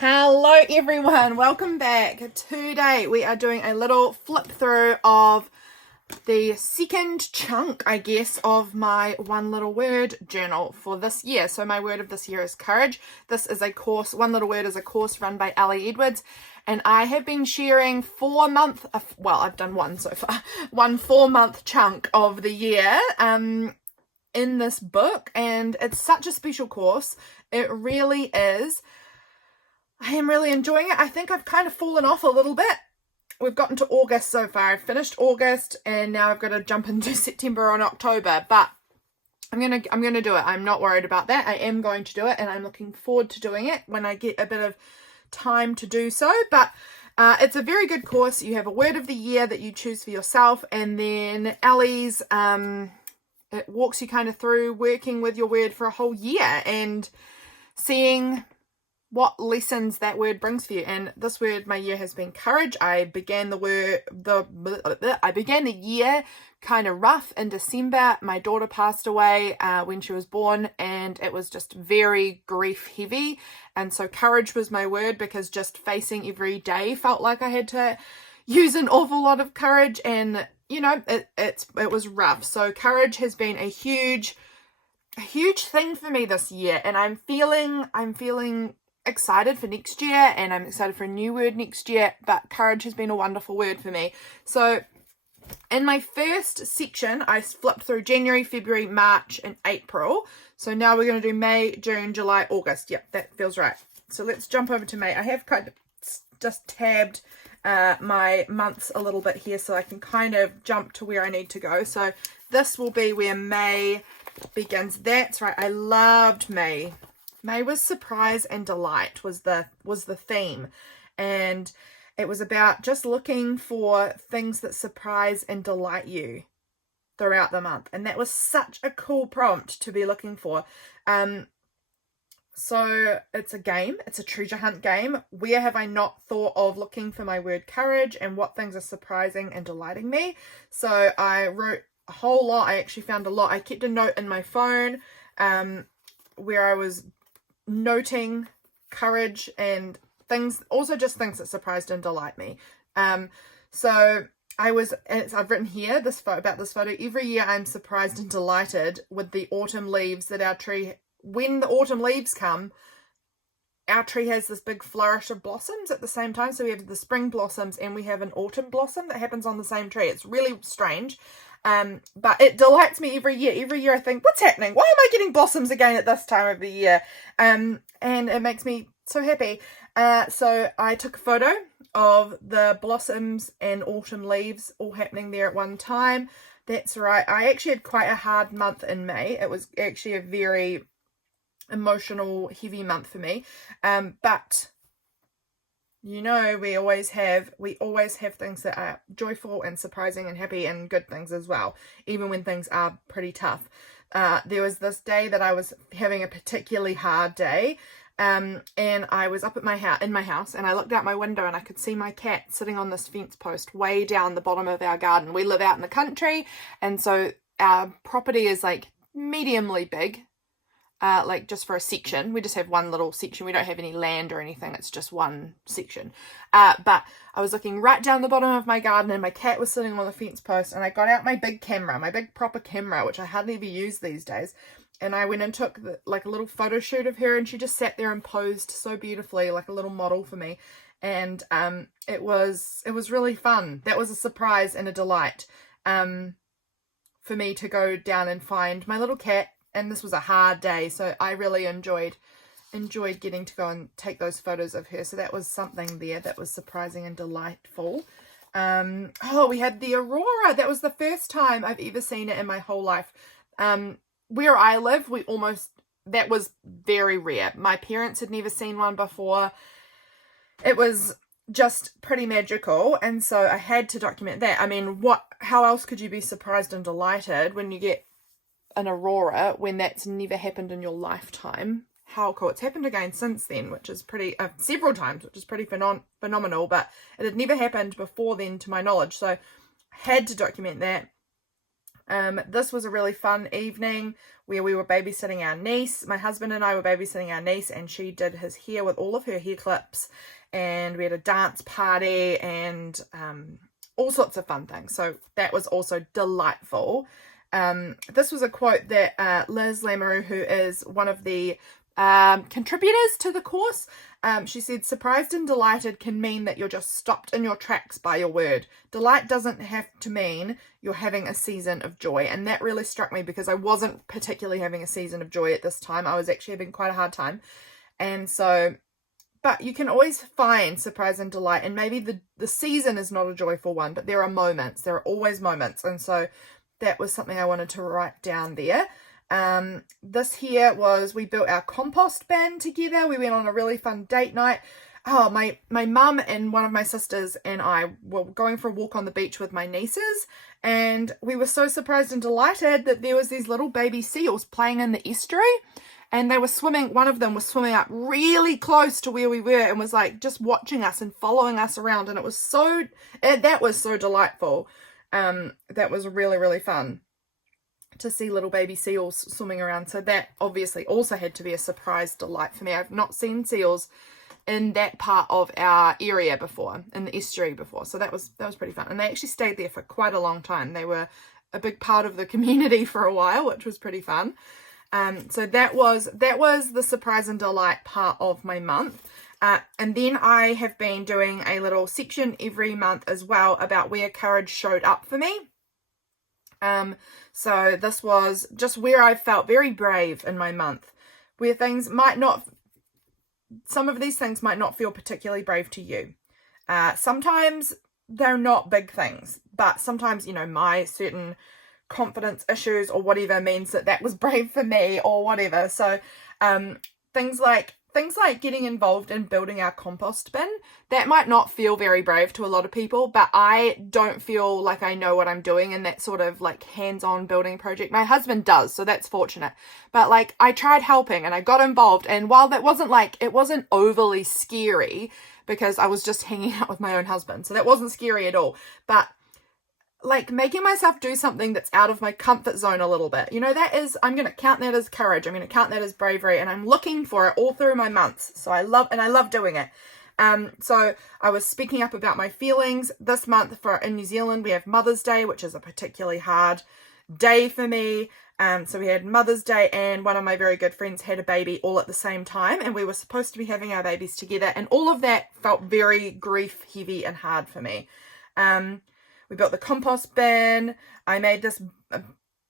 Hello everyone, welcome back. Today we are doing a little flip through of the second chunk, I guess, of my one little word journal for this year. So my word of this year is courage. This is a course, one little word is a course run by Ali Edwards, and I have been sharing 4 month, well, I've done one so far, 4 month chunk of the year in this book, and it's such a special course. It really is. I am really enjoying it. I think I've kind of fallen off a little bit. We've gotten to August so far. I've finished August and now I've got to jump into September and October, but I'm gonna do it. I'm not worried about that. I am going to do it and I'm looking forward to doing it when I get a bit of time to do so. But it's a very good course. You have a word of the year that you choose for yourself, and then Ali's it walks you kind of through working with your word for a whole year and seeing what lessons that word brings for you. And this word, my year, has been courage. I began the year kind of rough in December. My daughter passed away when she was born, and it was just very grief heavy. And so courage was my word, because just facing every day felt like I had to use an awful lot of courage, and you know, it was rough. So courage has been a huge thing for me this year, and I'm feeling excited for next year, and I'm excited for a new word next year, but courage has been a wonderful word for me. So in my first section, I flipped through January, February, March, and April. So now we're going to do May, June, July, August. Yep, that feels right. So let's jump over to May. I have kind of just tabbed my months a little bit here so I can kind of jump to where I need to go. So this will be where May begins. That's right. I loved May. May was surprise and delight was the theme, and it was about just looking for things that surprise and delight you throughout the month, and that was such a cool prompt to be looking for. So it's a game, it's a treasure hunt game. Where have I not thought of looking for my word courage, and what things are surprising and delighting me? So I wrote a whole lot. I actually found a lot. I kept a note in my phone where I was noting courage and things, also just things that surprised and delight me. So I've written here about this photo. Every year I'm surprised and delighted with the autumn leaves that our tree, when the autumn leaves come, our tree has this big flourish of blossoms at the same time. So we have the spring blossoms and we have an autumn blossom that happens on the same tree. It's really strange. But it delights me every year. Every year I think, what's happening? Why am I getting blossoms again at this time of the year? And it makes me so happy. So I took a photo of the blossoms and autumn leaves all happening there at one time. That's right. I actually had quite a hard month in May. It was actually a very emotional, heavy month for me. But you know, we always have things that are joyful and surprising and happy, and good things as well, even when things are pretty tough. There was this day that I was having a particularly hard day, and I was up at in my house, and I looked out my window and I could see my cat sitting on this fence post way down the bottom of our garden. We live out in the country, and so our property is like mediumly big. Like just for a section. We just have one little section. We don't have any land or anything. It's just one section. But I was looking right down the bottom of my garden, and my cat was sitting on the fence post, and I got out my big camera, my big proper camera, which I hardly ever use these days. And I went and took like a little photo shoot of her, and she just sat there and posed so beautifully, like a little model for me. And it was really fun. That was a surprise and a delight for me to go down and find my little cat. And this was a hard day, so I really enjoyed getting to go and take those photos of her. So that was something there that was surprising and delightful. We had the aurora. That was the first time I've ever seen it in my whole life. Where I live, that was very rare. My parents had never seen one before. It was just pretty magical, and so I had to document that. I mean, how else could you be surprised and delighted when you get an aurora when that's never happened in your lifetime? How cool. It's happened again since then, which is pretty several times, which is pretty phenomenal, but it had never happened before then to my knowledge, so I had to document that. This was a really fun evening where we were babysitting our niece. My husband and I were babysitting our niece, and she did his hair with all of her hair clips, and we had a dance party and all sorts of fun things. So that was also delightful. This was a quote that Liz Lamoreux, who is one of the contributors to the course, she said, surprised and delighted can mean that you're just stopped in your tracks by your word. Delight doesn't have to mean you're having a season of joy. And that really struck me because I wasn't particularly having a season of joy at this time. I was actually having quite a hard time. And so, but you can always find surprise and delight. And maybe the season is not a joyful one, but there are moments. There are always moments. And so that was something I wanted to write down there. This here was, we built our compost bin together. We went on a really fun date night. Oh, my mum and one of my sisters and I were going for a walk on the beach with my nieces, and we were so surprised and delighted that there was these little baby seals playing in the estuary, and they were swimming. One of them was swimming up really close to where we were and was like just watching us and following us around, and that was so delightful. That was really, really fun to see little baby seals swimming around. So that obviously also had to be a surprise delight for me. I've not seen seals in that part of our area before, in the estuary before. So that was pretty fun. And they actually stayed there for quite a long time. They were a big part of the community for a while, which was pretty fun. So that was the surprise and delight part of my month. And then I have been doing a little section every month as well about where courage showed up for me. So this was just where I felt very brave in my month, where things might not, some of these things might not feel particularly brave to you. Sometimes they're not big things, but sometimes, you know, my certain confidence issues or whatever means that was brave for me or whatever. So, things like getting involved in building our compost bin, that might not feel very brave to a lot of people, but I don't feel like I know what I'm doing in that sort of like hands-on building project. My husband does, so that's fortunate. But like I tried helping and I got involved, and while that wasn't it wasn't overly scary because I was just hanging out with my own husband, so that wasn't scary at all. But like making myself do something that's out of my comfort zone a little bit, you know, I'm going to count that as courage. I'm going to count that as bravery, and I'm looking for it all through my months. So I love doing it. So I was speaking up about my feelings this month. In New Zealand, we have Mother's Day, which is a particularly hard day for me. So we had Mother's Day, and one of my very good friends had a baby all at the same time, and we were supposed to be having our babies together, and all of that felt very grief heavy and hard for me. We built the compost bin. I made this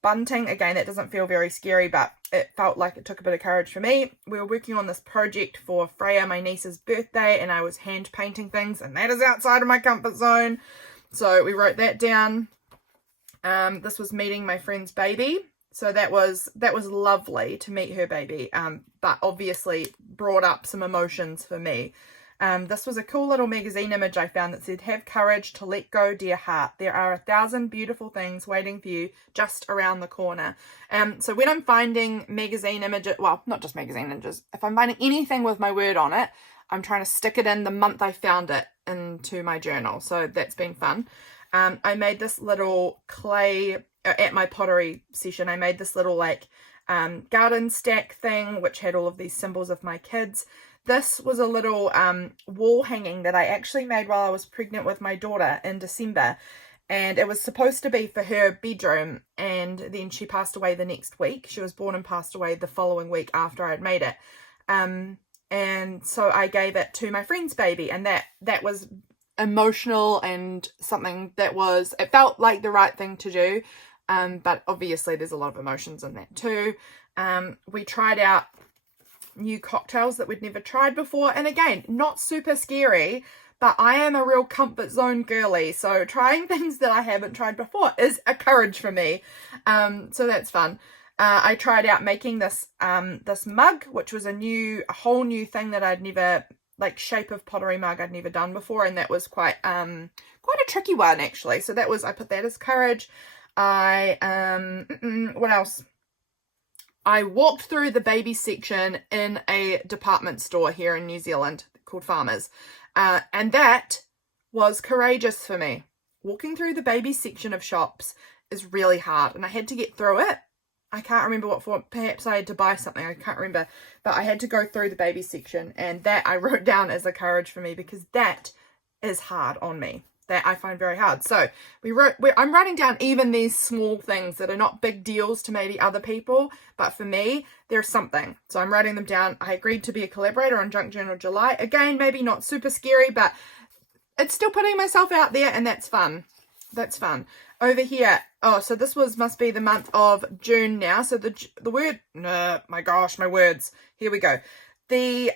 bunting. Again, that doesn't feel very scary, but it felt like it took a bit of courage for me. We were working on this project for Freya, my niece's birthday, and I was hand painting things, and that is outside of my comfort zone. So we wrote that down. This was meeting my friend's baby. So that was lovely to meet her baby, but obviously brought up some emotions for me. This was a cool little magazine image I found that said, "Have courage to let go, dear heart. There are 1,000 beautiful things waiting for you just around the corner." So when I'm finding magazine images, well, not just magazine images, if I'm finding anything with my word on it, I'm trying to stick it in the month I found it into my journal. So that's been fun. I made this little clay at my pottery session. I made this little garden stack thing, which had all of these symbols of my kids. This was a little wall hanging that I actually made while I was pregnant with my daughter in December. And it was supposed to be for her bedroom. And then she passed away the next week. She was born and passed away the following week after I'd made it. And so I gave it to my friend's baby. And that was emotional and something it felt like the right thing to do. But obviously there's a lot of emotions in that too. We tried out new cocktails that we'd never tried before, and again, not super scary, but I am a real comfort zone girly, so trying things that I haven't tried before is a courage for me. So that's fun. I tried out making this mug, which was a whole new thing that I'd never, shape of pottery mug I'd never done before, and that was quite a tricky one actually. So I put that as courage. What else? I walked through the baby section in a department store here in New Zealand called Farmers. And that was courageous for me. Walking through the baby section of shops is really hard, and I had to get through it. I can't remember what for. Perhaps I had to buy something. I can't remember. But I had to go through the baby section, and that I wrote down as a courage for me, because that is hard on me. That I find very hard. So I'm writing down even these small things that are not big deals to maybe other people, but for me, there's something. So I'm writing them down. I agreed to be a collaborator on Junk Journal July. Again, maybe not super scary, but it's still putting myself out there, and that's fun. That's fun. Over here, oh, so this must be the month of June now. So the word, my gosh, my words. Here we go. The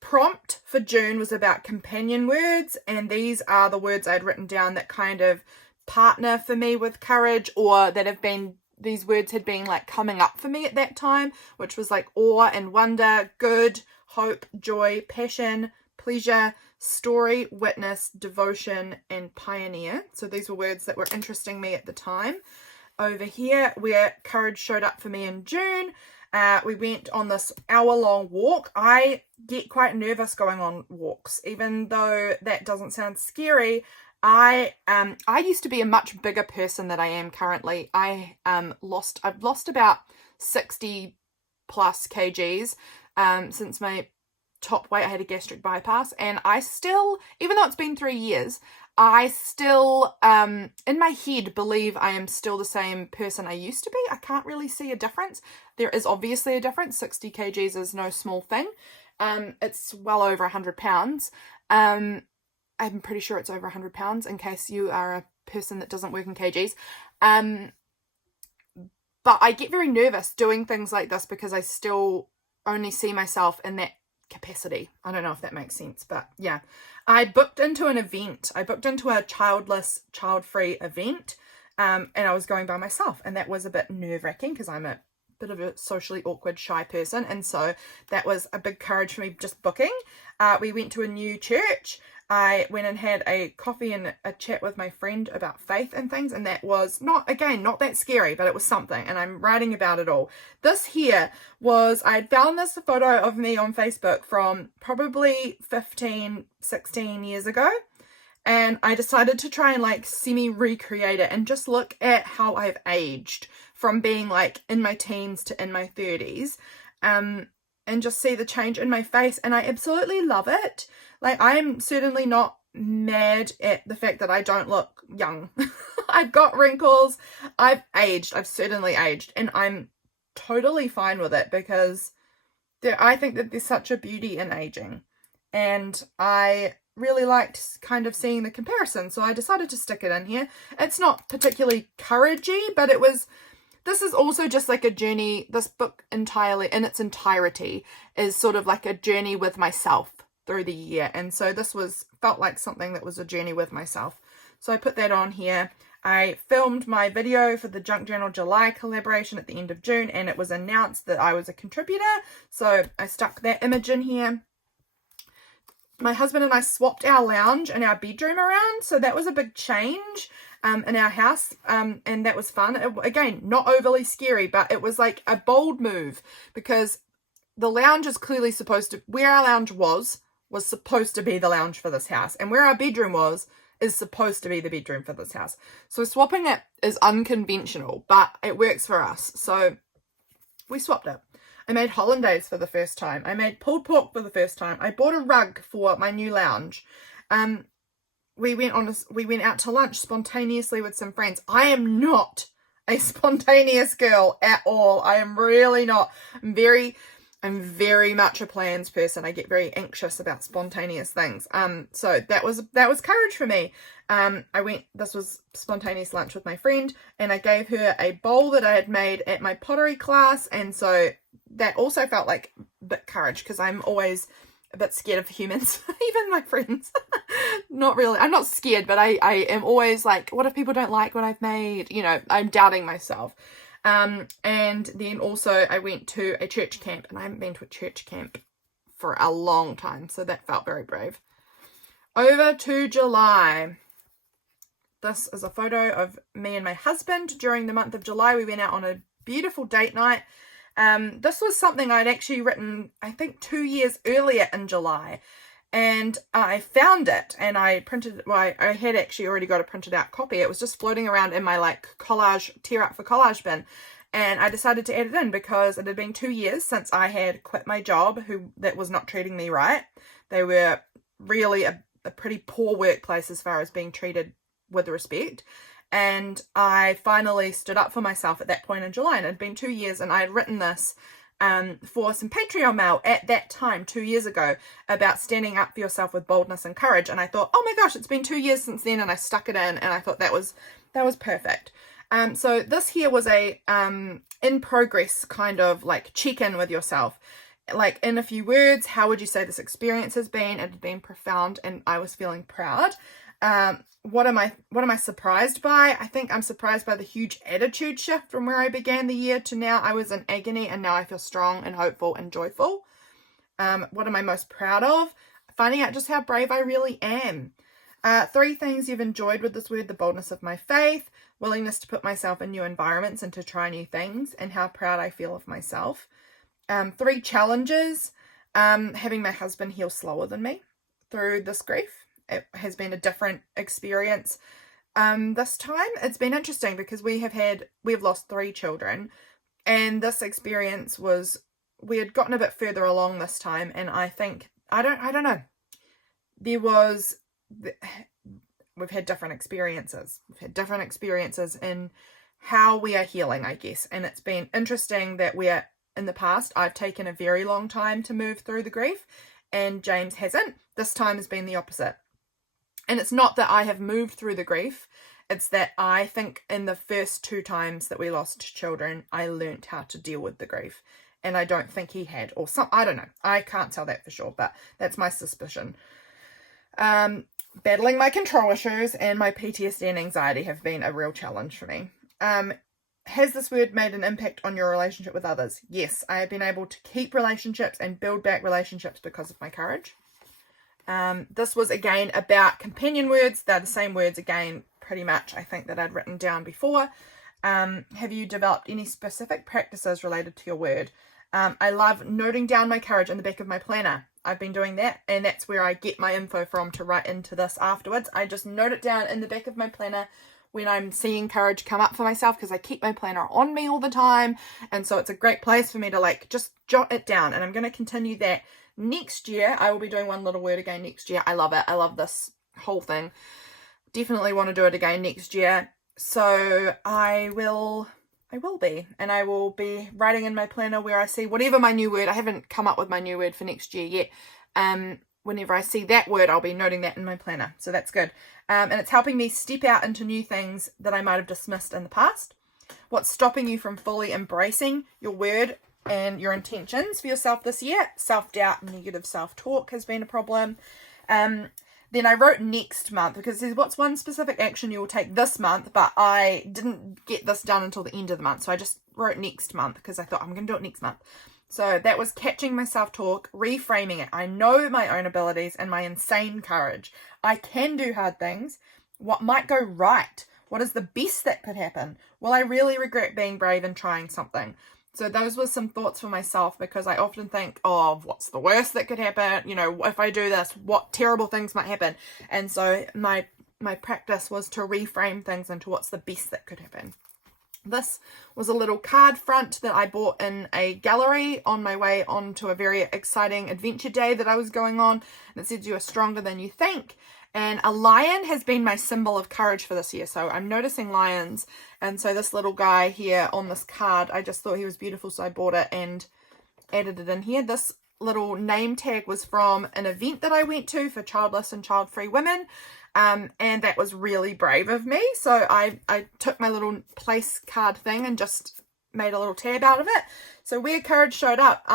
prompt for June was about companion words, and these are the words I'd written down that kind of partner for me with courage, or that have been, these words had been like coming up for me at that time, which was like awe and wonder, good, hope, joy, passion, pleasure, story, witness, devotion, and pioneer. So these were words that were interesting me at the time. Over here, where courage showed up for me in June, we went on this hour-long walk. I get quite nervous going on walks, even though that doesn't sound scary. I used to be a much bigger person than I am currently. I've lost about 60 plus kgs since my top weight. I had a gastric bypass, and I still, even though it's been 3 years, I still in my head believe I am still the same person I used to be. I can't really see a difference. There is obviously a difference. 60 kgs is no small thing. It's well over 100 pounds. I'm pretty sure it's over 100 pounds, in case you are a person that doesn't work in kgs. But I get very nervous doing things like this, because I still only see myself in that capacity. I don't know if that makes sense, but yeah. I booked into an event. I booked into a childless, child-free event, and I was going by myself, and that was a bit nerve-wracking, because I'm a bit of a socially awkward, shy person, and so that was a big courage for me, just booking. We went to a new church. I went and had a coffee and a chat with my friend about faith and things, and that was not that scary, but it was something, and I'm writing about it all. This here was, I had found this photo of me on Facebook from probably 15, 16 years ago, and I decided to try and like semi-recreate it and just look at how I've aged from being like in my teens to in my 30s, and just see the change in my face, and I absolutely love it. Like, I'm certainly not mad at the fact that I don't look young. I've got wrinkles. I've aged. I've certainly aged, and I'm totally fine with it, because I think that there's such a beauty in aging, and I really liked kind of seeing the comparison, so I decided to stick it in here. It's not particularly couragey, but this is also just like a journey. This book entirely, in its entirety, is sort of like a journey with myself through the year. And so this felt like something that was a journey with myself. So I put that on here. I filmed my video for the Junk Journal July collaboration at the end of June, and it was announced that I was a contributor. So I stuck that image in here. My husband and I swapped our lounge and our bedroom around. So that was a big change in our house, and that was fun. Again, not overly scary, but it was like a bold move, because the lounge is clearly where our lounge was supposed to be the lounge for this house, and where our bedroom is supposed to be the bedroom for this house. So swapping it is unconventional, but it works for us. So we swapped it. I made hollandaise for the first time. I made pulled pork for the first time. I bought a rug for my new lounge. We went out to lunch spontaneously with some friends. I am not a spontaneous girl at all. I am really not. I'm very much a plans person. I get very anxious about spontaneous things. So that was courage for me. This was spontaneous lunch with my friend, and I gave her a bowl that I had made at my pottery class, and so that also felt like a bit courage, because I'm always a bit scared of humans, even my friends. Not really. I'm not scared, but I am always like, what if people don't like what I've made? You know, I'm doubting myself. And then also I went to a church camp, and I haven't been to a church camp for a long time, so that felt very brave. Over to July. This is a photo of me and my husband during the month of July. We went out on a beautiful date night. This was something I'd actually written, I think, 2 years earlier in July. And I found it, and I printed, well, I had actually already got a printed out copy. It was just floating around in my like collage, tear up for collage bin. And I decided to add it in because it had been 2 years since I had quit my job that was not treating me right. They were really a pretty poor workplace as far as being treated with respect. And I finally stood up for myself at that point in July, and it had been 2 years, and I had written this for some Patreon mail at that time 2 years ago about standing up for yourself with boldness and courage. And I thought, oh my gosh, it's been 2 years since then, and I stuck it in, and I thought that was perfect. So this here was a in progress kind of like check-in with yourself. Like, in a few words, how would you say this experience has been? It had been profound, and I was feeling proud. What am I surprised by? I think I'm surprised by the huge attitude shift from where I began the year to now. I was in agony, and now I feel strong and hopeful and joyful. What am I most proud of? Finding out just how brave I really am. 3 things you've enjoyed with this word: the boldness of my faith, willingness to put myself in new environments and to try new things, and how proud I feel of myself. 3 challenges: having my husband heal slower than me through this grief. It has been a different experience. This time it's been interesting because we've lost 3 children, and this experience we had gotten a bit further along this time, and I think I don't know. We've had different experiences. We've had different experiences in how we are healing, I guess. And it's been interesting that in the past, I've taken a very long time to move through the grief, and James hasn't. This time has been the opposite. And it's not that I have moved through the grief. It's that I think in the first 2 times that we lost children, I learnt how to deal with the grief. And I don't think he had, I don't know. I can't tell that for sure, but that's my suspicion. Battling my control issues and my PTSD and anxiety have been a real challenge for me. Has this word made an impact on your relationship with others? Yes, I have been able to keep relationships and build back relationships because of my courage. This was again about companion words. They're the same words again, pretty much, I think, that I'd written down before. Have you developed any specific practices related to your word? I love noting down my courage in the back of my planner. I've been doing that, and that's where I get my info from to write into this afterwards. I just note it down in the back of my planner when I'm seeing courage come up for myself, because I keep my planner on me all the time, and so it's a great place for me to like just jot it down. And I'm going to continue that next year. I will be doing one little word again next year. I love it. I love this whole thing. Definitely want to do it again next year. So I will be, and I will be writing in my planner where I see whatever my new word. I haven't come up with my new word for next year yet. Whenever I see that word, I'll be noting that in my planner. So that's good. And it's helping me step out into new things that I might have dismissed in the past. What's stopping you from fully embracing your word and your intentions for yourself this year? Self-doubt and negative self-talk has been a problem. Then I wrote next month, because there's what's one specific action you will take this month, but I didn't get this done until the end of the month. So I just wrote next month because I thought I'm going to do it next month. So that was catching my self-talk, reframing it. I know my own abilities and my insane courage. I can do hard things. What might go right? What is the best that could happen? Will I really regret being brave and trying something? So those were some thoughts for myself, because I often think, oh, what's the worst that could happen? You know, if I do this, what terrible things might happen? And so my practice was to reframe things into what's the best that could happen. This was a little card front that I bought in a gallery on my way onto a very exciting adventure day that I was going on. And it said, you are stronger than you think. And a lion has been my symbol of courage for this year. So I'm noticing lions. And so this little guy here on this card, I just thought he was beautiful. So I bought it and added it in here. This little name tag was from an event that I went to for childless and child-free women. And that was really brave of me. So I took my little place card thing and just made a little tab out of it. So where courage showed up,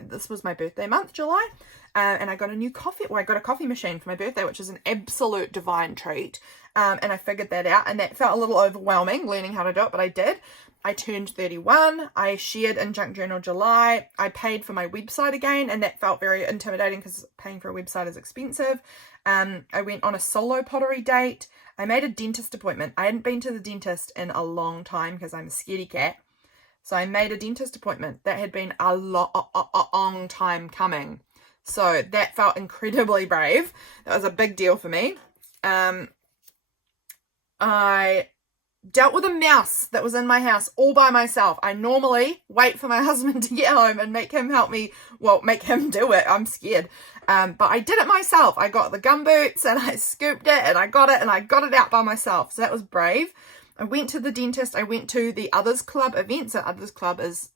this was my birthday month, July. And I got a new coffee. Well, I got a coffee machine for my birthday, which is an absolute divine treat. And I figured that out, and that felt a little overwhelming learning how to do it, but I did. I turned 31. I shared in Junk Journal July. I paid for my website again, and that felt very intimidating because paying for a website is expensive. I went on a solo pottery date. I made a dentist appointment. I hadn't been to the dentist in a long time because I'm a scaredy cat. So I made a dentist appointment. That had been a long time coming. So that felt incredibly brave. That was a big deal for me. I dealt with a mouse that was in my house all by myself. I normally wait for my husband to get home and make him help me, well, make him do it. I'm scared. But I did it myself. I got the gumboots and I scooped it and I got it out by myself. So that was brave. I went to the dentist. I went to the Others Club event. So Others Club is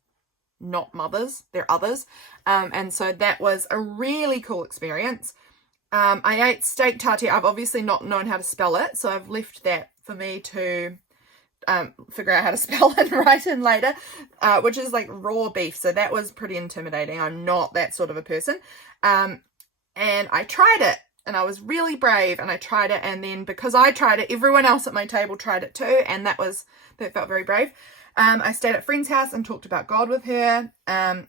not mothers, they're others. And so that was a really cool experience. I ate steak tartare. I've obviously not known how to spell it, so I've left that for me to figure out how to spell and write in later, which is like raw beef. So that was pretty intimidating. I'm not that sort of a person. And I tried it and I was really brave and I tried it. And then because I tried it, everyone else at my table tried it too. And that felt very brave. I stayed at a friend's house and talked about God with her.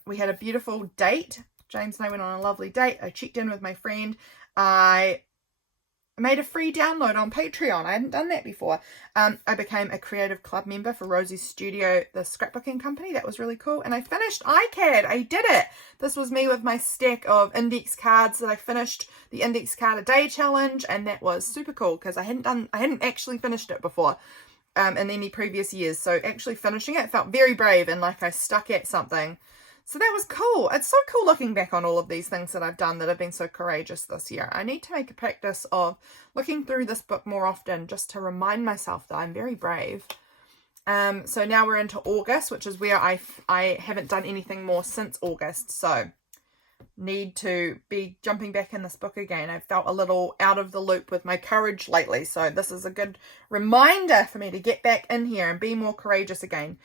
We had a beautiful date. James and I went on a lovely date. I checked in with my friend. I made a free download on Patreon. I hadn't done that before. I became a creative club member for Rosie's Studio, the scrapbooking company. That was really cool. And I finished ICAD. I did it. This was me with my stack of index cards that I finished the index card a day challenge. And that was super cool because I hadn't actually finished it before in any previous years. So actually finishing it felt very brave and like I stuck at something. So that was cool. It's so cool looking back on all of these things that I've done that have been so courageous this year. I need to make a practice of looking through this book more often just to remind myself that I'm very brave. So now we're into August, which is where I haven't done anything more since August. So need to be jumping back in this book again. I've felt a little out of the loop with my courage lately. So this is a good reminder for me to get back in here and be more courageous again.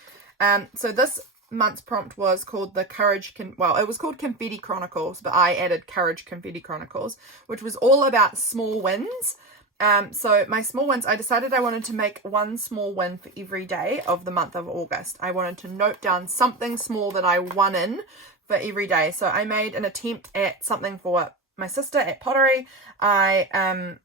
So this month's prompt was called it was called Confetti Chronicles, but I added Courage Confetti Chronicles, which was all about small wins. So my small wins, I decided I wanted to make one small win for every day of the month of August. I wanted to note down something small that I won in for every day. So I made an attempt at something for my sister at pottery. I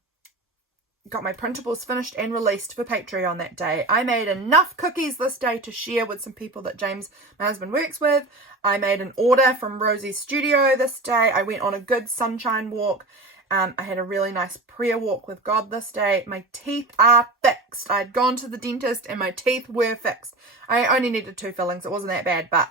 got my printables finished and released for Patreon that day. I made enough cookies this day to share with some people that James, my husband, works with. I made an order from Rosie's Studio this day. I went on a good sunshine walk. I had a really nice prayer walk with God this day. My teeth are fixed. I'd gone to the dentist and my teeth were fixed. I only needed 2 fillings. It wasn't that bad, but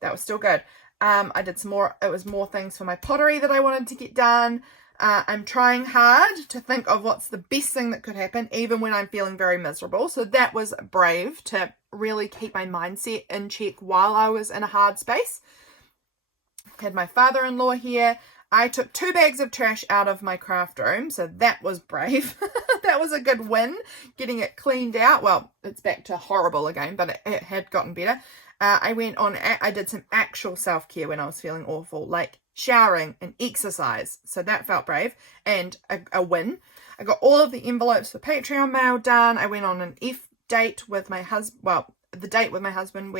that was still good. I did some more. It was more things for my pottery that I wanted to get done. I'm trying hard to think of what's the best thing that could happen, even when I'm feeling very miserable. So that was brave to really keep my mindset in check while I was in a hard space. Had my father-in-law here. I took 2 bags of trash out of my craft room. So that was brave. That was a good win, getting it cleaned out. Well, it's back to horrible again, but it had gotten better. I did some actual self-care when I was feeling awful, like showering and exercise. So that felt brave and a win. I got all of the envelopes for Patreon mail done. I went on an date with my husband. Well, the date with my husband,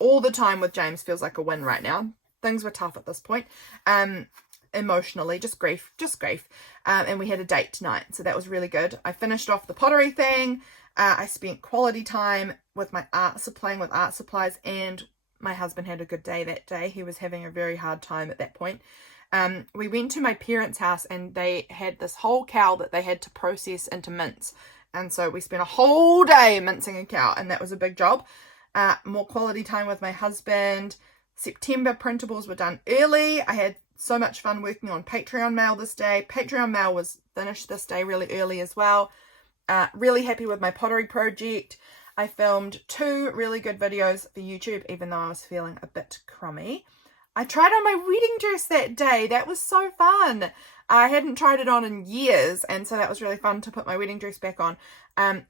all the time with James feels like a win right now. Things were tough at this point. Emotionally, just grief. And we had a date tonight. So that was really good. I finished off the pottery thing. I spent quality time with my playing with art supplies, and my husband had a good day that day. He was having a very hard time at that point. We went to my parents' house and they had this whole cow that they had to process into mince. And so we spent a whole day mincing a cow, and that was a big job. More quality time with my husband. September printables were done early. I had so much fun working on Patreon mail this day. Patreon mail was finished this day really early as well. Really happy with my pottery project. I filmed 2 really good videos for YouTube, even though I was feeling a bit crummy. I tried on my wedding dress that day. That was so fun. I hadn't tried it on in years, and so that was really fun to put my wedding dress back on.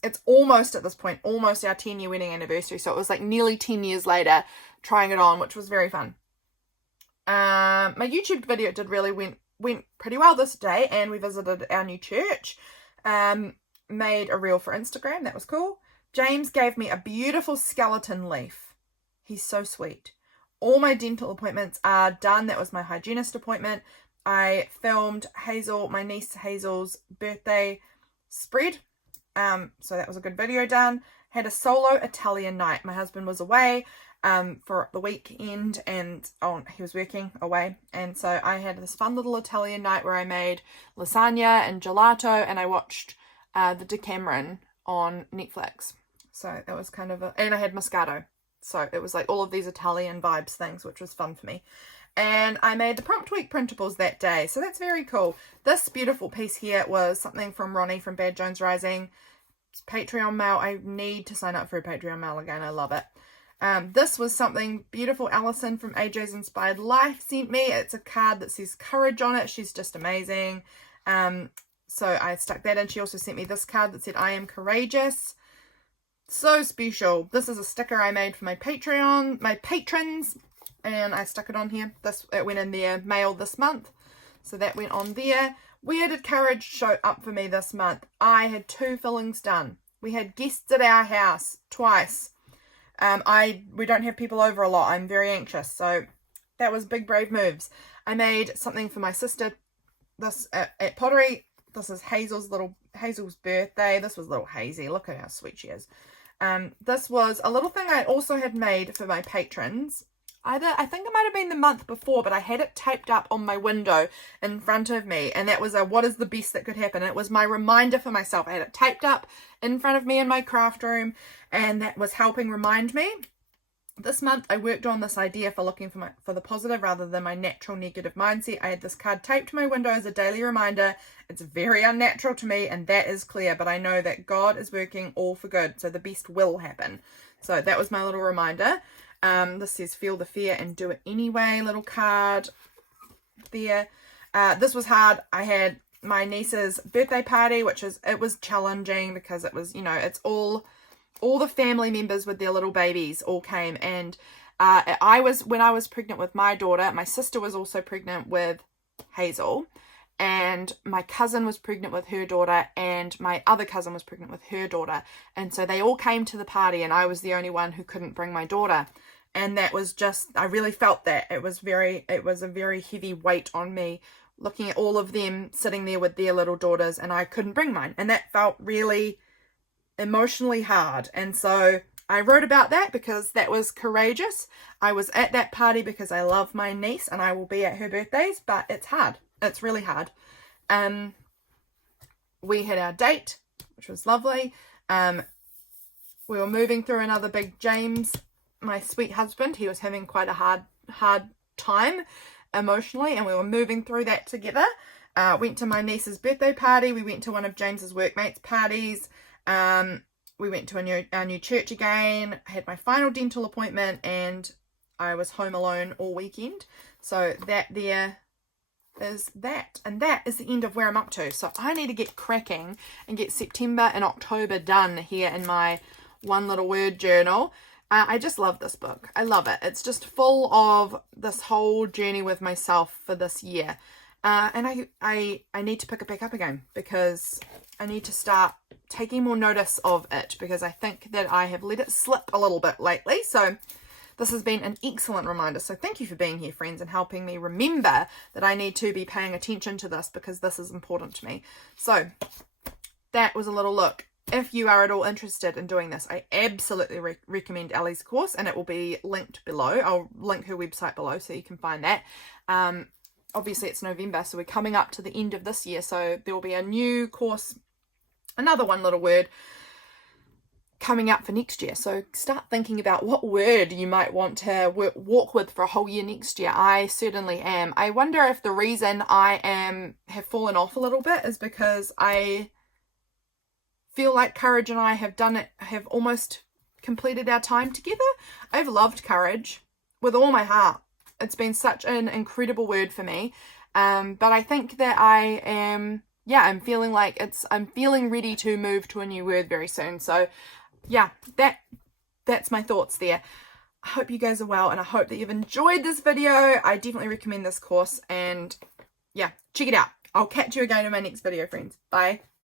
It's almost, at this point, almost our 10-year wedding anniversary, so it was like nearly 10 years later trying it on, which was very fun. My YouTube video went pretty well this day, and we visited our new church. Made a reel for Instagram. That was cool. James gave me a beautiful skeleton leaf. He's so sweet. All my dental appointments are done. That was my hygienist appointment. I filmed my niece Hazel's birthday spread. So that was a good video done. Had a solo Italian night. My husband was away. for the weekend, and he was working away, and so I had this fun little Italian night where I made lasagna and gelato, and I watched the Decameron on Netflix. So that was kind of and I had Moscato. So it was like all of these Italian vibes things, which was fun for me. And I made the Prompt Week printables that day, so that's very cool. This beautiful piece here was something from Ronnie from Bad Jones Rising. It's Patreon mail. I need to sign up for a Patreon mail again. I love it. This was something beautiful Allison from AJ's Inspired Life sent me. It's a card that says courage on it. She's just amazing. So I stuck that in. She also sent me this card that said I am courageous. So special. This is a sticker I made for my Patreon, my patrons, and I stuck it on here. It went in their mail this month, so that went on there. Where did courage show up for me this month? I had 2 fillings done. We had guests at our house twice. We don't have people over a lot. I'm very anxious, so that was big brave moves. I made something for my sister this at pottery. This is Hazel's birthday. This was little Hazy. Look at how sweet she is. This was a little thing I also had made for my patrons. I think it might have been the month before, but I had it taped up on my window in front of me, and that was what is the best that could happen. It was my reminder for myself. I had it taped up in front of me in my craft room, and that was helping remind me. This month I worked on this idea for looking for the positive rather than my natural negative mindset. I had this card taped to my window as a daily reminder. It's very unnatural to me, and that is clear, but I know that God is working all for good, so the best will happen. So that was my little reminder. This says feel the fear and do it anyway, little card there. This was hard. I had my niece's birthday party, it was challenging because it was, it's all the family members with their little babies all came, and when I was pregnant with my daughter, my sister was also pregnant with Hazel, and my cousin was pregnant with her daughter, and my other cousin was pregnant with her daughter, and so they all came to the party, and I was the only one who couldn't bring my daughter. And that was just, I really felt that. It was a very heavy weight on me, looking at all of them sitting there with their little daughters, and I couldn't bring mine. And that felt really emotionally hard. And so I wrote about that because that was courageous. I was at that party because I love my niece and I will be at her birthdays, but it's hard. It's really hard. We had our date, which was lovely. We were moving through another big James, my sweet husband. He was having quite a hard time emotionally, and we were moving through that together. Went to my niece's birthday party. We went to one of James's workmates' parties. We went to our new church again. I had my final dental appointment, and I was home alone all weekend. So that there is that, and that is the end of where I'm up to. So I need to get cracking and get September and October done here in my one little word journal. I just love this book. I love it. It's just full of this whole journey with myself for this year. And I need to pick it back up again because I need to start taking more notice of it, because I think that I have let it slip a little bit lately. So this has been an excellent reminder. So thank you for being here, friends, and helping me remember that I need to be paying attention to this, because this is important to me. So that was a little look. If you are at all interested in doing this, I absolutely recommend Ellie's course, and it will be linked below. I'll link her website below so you can find that. Obviously it's November, so we're coming up to the end of this year, so there will be a new course, another one little word, coming up for next year. So start thinking about what word you might want to walk with for a whole year next year. I certainly am. I wonder if the reason I have fallen off a little bit is because I feel like Courage and I have almost completed our time together. I've loved Courage with all my heart. It's been such an incredible word for me. But I think that I'm feeling like I'm feeling ready to move to a new word very soon. So yeah, that's my thoughts there. I hope you guys are well, and I hope that you've enjoyed this video. I definitely recommend this course, and yeah, check it out. I'll catch you again in my next video, friends. Bye.